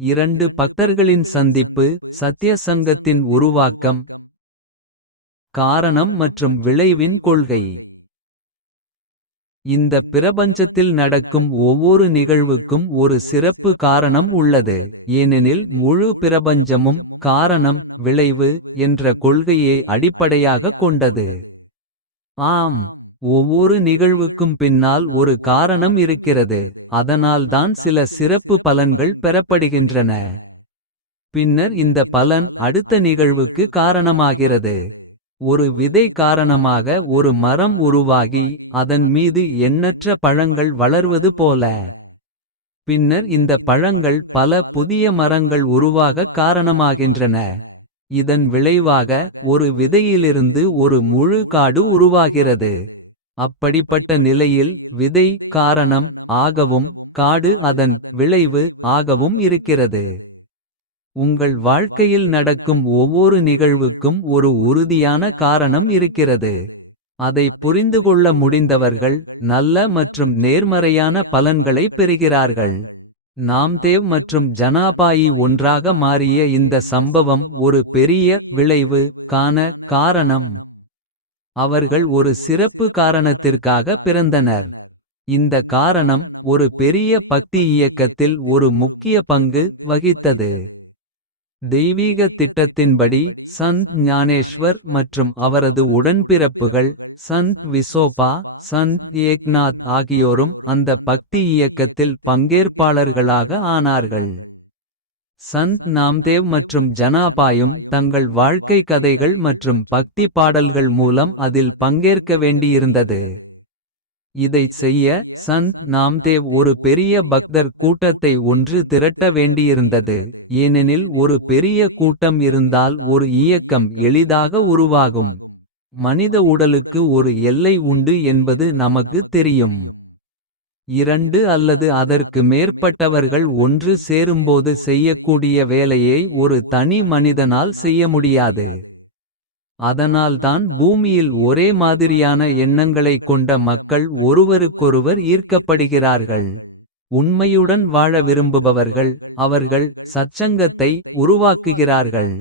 இரண்டு பக்தர்களின் சந்திப்பு சத்திய சங்கத்தின் உருவாக்கம். காரணம் மற்றும் விளைவின் கொள்கை. இந்த பிரபஞ்சத்தில் நடக்கும் ஒவ்வொரு நிகழ்வுக்கும் ஒரு சிறப்பு காரணம் உள்ளது. ஏனெனில் முழு பிரபஞ்சமும் காரணம் விளைவு என்ற கொள்கையை அடிப்படையாகக் கொண்டது. ஆம். ஒவ்வொரு நிகழ்வுக்கும் பின்னால் ஒரு காரணம் இருக்கிறது. அதனால்தான் சில சிறப்பு பலன்கள் பெறப்படுகின்றன. பின்னர் இந்த பலன் அடுத்த நிகழ்வுக்கு காரணமாகிறது. ஒரு விதை காரணமாக ஒரு மரம் உருவாகி அதன் மீது எண்ணற்ற பழங்கள் வளர்வது போல. பின்னர் இந்த பழங்கள் பல புதிய மரங்கள் உருவாக காரணமாகின்றன. இதன் விளைவாக ஒரு விதையிலிருந்து ஒரு முழு காடு உருவாகிறது. அப்படிப்பட்ட நிலையில் விதை காரணம் ஆகவும் காடு அதன் விளைவு ஆகவும் இருக்கிறது. உங்கள் வாழ்க்கையில் நடக்கும் ஒவ்வொரு நிகழ்வுக்கும் ஒரு உறுதியான காரணம் இருக்கிறது. அதை புரிந்துகொள்ள முடிந்தவர்கள் நல்ல மற்றும் நேர்மறையான பலன்களை பெறுகிறார்கள். நாம்தேவ் மற்றும் ஜனாபாயி ஒன்றாக மாறிய இந்த சம்பவம் ஒரு பெரிய விளைவு காண காரணம். அவர்கள் ஒரு சிறப்பு காரணத்திற்காக பிறந்தனர். இந்த காரணம் ஒரு பெரிய பக்தி இயக்கத்தில் ஒரு முக்கிய பங்கு வகித்தது. தெய்வீக திட்டத்தின்படி சந்த் ஞானேஸ்வர் மற்றும் அவரது உடன்பிறப்புகள் சந்த் விசோபா சந்த் ஏக்நாத் ஆகியோரும் அந்த பக்தி இயக்கத்தில் பங்கேற்பாளர்களாக ஆனார்கள். சந்த் நாம்தேவ் மற்றும் ஜனாபாயும் தங்கள் வாழ்க்கை கதைகள் மற்றும் பக்தி பாடல்கள் மூலம் அதில் பங்கேற்க வேண்டியிருந்தது. இதைச் செய்ய சந்த் நாம்தேவ் ஒரு பெரிய பக்தர் கூட்டத்தை ஒன்று திரட்ட வேண்டியிருந்தது. ஏனெனில் ஒரு பெரிய கூட்டம் இருந்தால் ஒரு இயக்கம் எளிதாக உருவாகும். மனித உடலுக்கு ஒரு எல்லை உண்டு என்பது நமக்குத் தெரியும். இரண்டு அல்லது அதற்கு மேற்பட்டவர்கள் ஒன்று சேரும்போது செய்யக்கூடிய வேலையை ஒரு தனி மனிதனால் செய்ய முடியாது. அதனால்தான் பூமியில் ஒரே மாதிரியான எண்ணங்களைக் கொண்ட மக்கள் ஒருவருக்கொருவர் ஈர்க்கப்படுகிறார்கள். உண்மையுடன் வாழ விரும்புபவர்கள் அவர்கள் சச்சங்கத்தை உருவாக்குகிறார்கள்.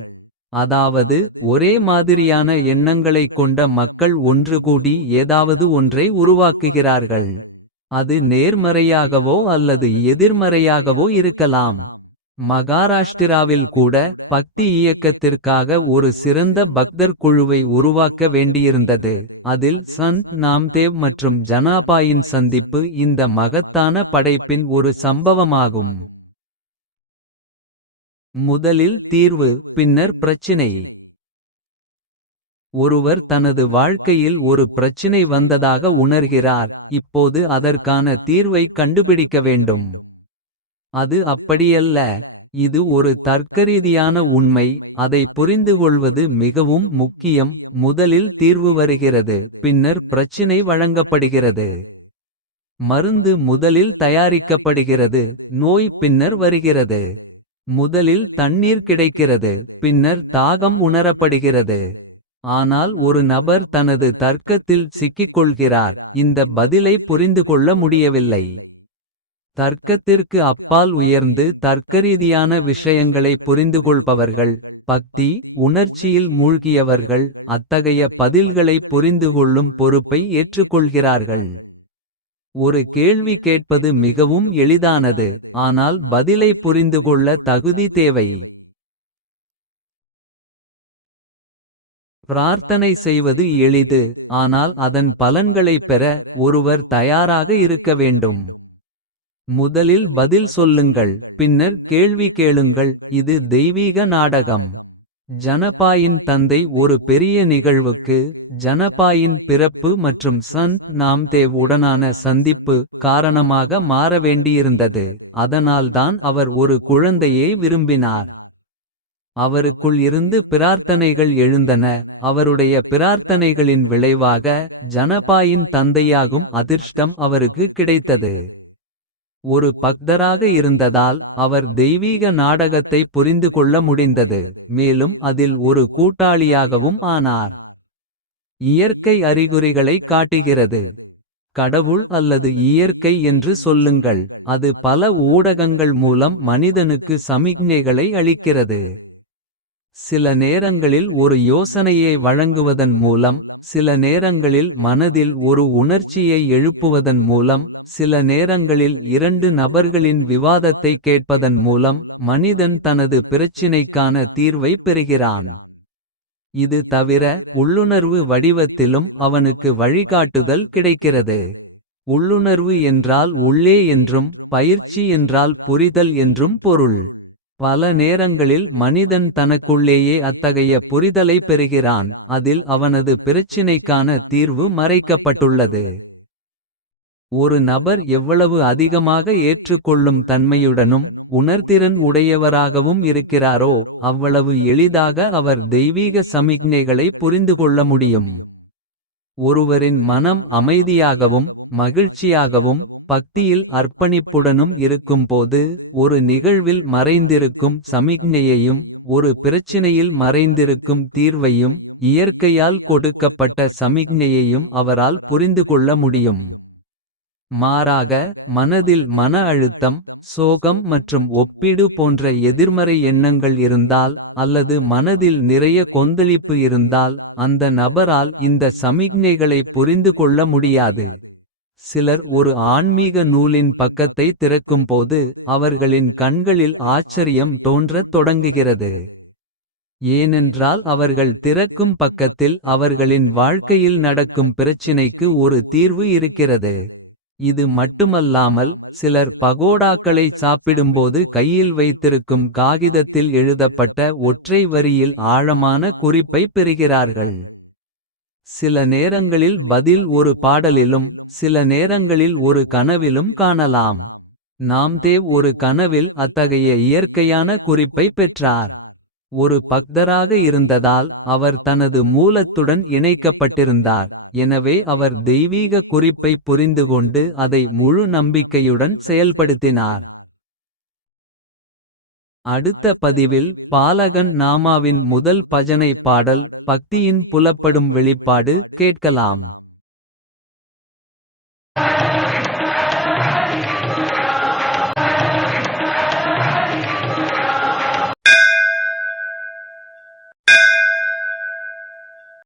அதாவது ஒரே மாதிரியான எண்ணங்களைக் கொண்ட மக்கள் ஒன்று கூடி ஏதாவது ஒன்றை உருவாக்குகிறார்கள். அது நேர்மறையாகவோ அல்லது எதிர்மறையாகவோ இருக்கலாம். மகாராஷ்டிராவில் கூட பக்தி இயக்கத்திற்காக ஒரு சிறந்த பக்தர் குழுவை உருவாக்க வேண்டியிருந்தது. அதில் சந்த் நாம்தேவ் மற்றும் ஜனாபாயின் சந்திப்பு இந்த மகத்தான படைப்பின் ஒரு சம்பவமாகும். முதலில் தீர்வு பின்னர் பிரச்சினை. ஒருவர் தனது வாழ்க்கையில் ஒரு பிரச்சினை வந்ததாக உணர்கிறார் இப்போது அதற்கான தீர்வை கண்டுபிடிக்க வேண்டும். அது அப்படியல்ல இது ஒரு தர்க்கரீதியான உண்மை அதை புரிந்துகொள்வது மிகவும் முக்கியம் முதலில் தீர்வு வருகிறது பின்னர் பிரச்சினை வழங்கப்படுகிறது. மருந்து முதலில் தயாரிக்கப்படுகிறது நோய் பின்னர் வருகிறது. முதலில் தண்ணீர் கிடைக்கிறது பின்னர் தாகம் உணரப்படுகிறது. ஆனால் ஒரு நபர் தனது தர்க்கத்தில் சிக்கிக்கொள்கிறார். இந்த பதிலை புரிந்துகொள்ள முடியவில்லை. தர்க்கத்திற்கு அப்பால் உயர்ந்து தர்க்கரீதியான விஷயங்களை புரிந்துகொள்பவர்கள் பக்தி உணர்ச்சியில் மூழ்கியவர்கள் அத்தகைய பதில்களை புரிந்துகொள்ளும் பொறுப்பை ஏற்றுக்கொள்கிறார்கள். ஒரு கேள்வி கேட்பது மிகவும் எளிதானது ஆனால் பதிலை புரிந்துகொள்ள தகுதி தேவை. பிரார்த்தனை செய்வது எளிது ஆனால் அதன் பலன்களைப் பெற ஒருவர் தயாராக இருக்க வேண்டும். முதலில் பதில் சொல்லுங்கள் பின்னர் கேள்வி கேளுங்கள் இது தெய்வீக நாடகம். ஜனபாயின் தந்தை ஒரு பெரிய நிகழ்வுக்கு ஜனபாயின் பிறப்பு மற்றும் சந்த் நாம்தேவ் உடனான சந்திப்பு காரணமாக மாற வேண்டியிருந்தது அதனால்தான் அவர் ஒரு குழந்தையை விரும்பினார். அவருக்குள் இருந்து பிரார்த்தனைகள் எழுந்தன. அவருடைய பிரார்த்தனைகளின் விளைவாக ஜனபாயின் தந்தையாகும் அதிர்ஷ்டம் அவருக்கு கிடைத்தது. ஒரு பக்தராக இருந்ததால் அவர் தெய்வீக நாடகத்தை புரிந்து கொள்ள முடிந்தது. மேலும் அதில் ஒரு கூட்டாளியாகவும் ஆனார். இயற்கை அறிகுறிகளை காட்டுகிறது. கடவுள் அல்லது இயற்கை என்று சொல்லுங்கள். அது பல ஊடகங்கள் மூலம் மனிதனுக்கு சமிக்ஞைகளை அளிக்கிறது. சில நேரங்களில் ஒரு யோசனையை வழங்குவதன் மூலம் சில நேரங்களில் மனதில் ஒரு உணர்ச்சியை எழுப்புவதன் மூலம் சில நேரங்களில் இரண்டு நபர்களின் விவாதத்தை கேட்பதன் மூலம் மனிதன் தனது பிரச்சினைக்கான தீர்வை பெறுகிறான். இது தவிர உள்ளுணர்வு வடிவத்திலும் அவனுக்கு வழிகாட்டுதல் கிடைக்கிறது. உள்ளுணர்வு என்றால் உள்ளே என்றும் பயிற்சி என்றால் புரிதல் என்றும் பொருள். பல நேரங்களில் மனிதன் தனக்குள்ளேயே அத்தகைய புரிதலை பெறுகிறான். அதில் அவனது பிரச்சினைக்கான தீர்வு மறைக்கப்பட்டுள்ளது. ஒரு நபர் எவ்வளவு அதிகமாக ஏற்றுக்கொள்ளும் தன்மையுடனும் உணர்திறன் உடையவராகவும் இருக்கிறாரோ அவ்வளவு எளிதாக அவர் தெய்வீக சமிக்ஞைகளை புரிந்துகொள்ள முடியும். ஒருவரின் மனம் அமைதியாகவும் மகிழ்ச்சியாகவும் பக்தியில் அர்ப்பணிப்புடனும் இருக்கும்போது ஒரு நிகழ்வில் மறைந்திருக்கும் சமிக்ஞையையும் ஒரு பிரச்சினையில் மறைந்திருக்கும் தீர்வையும் இயற்கையால் கொடுக்கப்பட்ட சமிக்ஞையையும் அவரால் புரிந்துகொள்ள முடியும். மாறாக மனதில் மன அழுத்தம் சோகம் மற்றும் ஒப்பீடு போன்ற எதிர்மறை எண்ணங்கள் இருந்தால் அல்லது மனதில் நிறைய கொந்தளிப்பு இருந்தால் அந்த நபரால் இந்த சமிக்ஞைகளை புரிந்து கொள்ள முடியாது. சிலர் ஒரு ஆன்மீக நூலின் பக்கத்தை திறக்கும்போது அவர்களின் கண்களில் ஆச்சரியம் தோன்றத் தொடங்குகிறது. ஏனென்றால் அவர்கள் திறக்கும் பக்கத்தில் அவர்களின் வாழ்க்கையில் நடக்கும் பிரச்சினைக்கு ஒரு தீர்வு இருக்கிறது. இது மட்டுமல்லாமல் சிலர் பகோடாக்களை சாப்பிடும்போது கையில் வைத்திருக்கும் காகிதத்தில் எழுதப்பட்ட ஒற்றை வரியில் ஆழமான குறிப்பை பெறுகிறார்கள். சில நேரங்களில் பதில் ஒரு பாடலிலும் சில நேரங்களில் ஒரு கனவிலும் காணலாம். நாம்தேவ் ஒரு கனவில் அத்தகைய இயற்கையான குறிப்பை பெற்றார். ஒரு பக்தராக இருந்ததால் அவர் தனது மூலத்துடன் இணைக்கப்பட்டிருந்தார். எனவே அவர் தெய்வீக குறிப்பை புரிந்துகொண்டு அதை முழு நம்பிக்கையுடன் செயல்படுத்தினார். அடுத்த பதிவில் பாலகன் நாமாவின் முதல் பஜனை பாடல் பக்தியின் புலப்படும் வெளிப்பாடு கேட்கலாம்.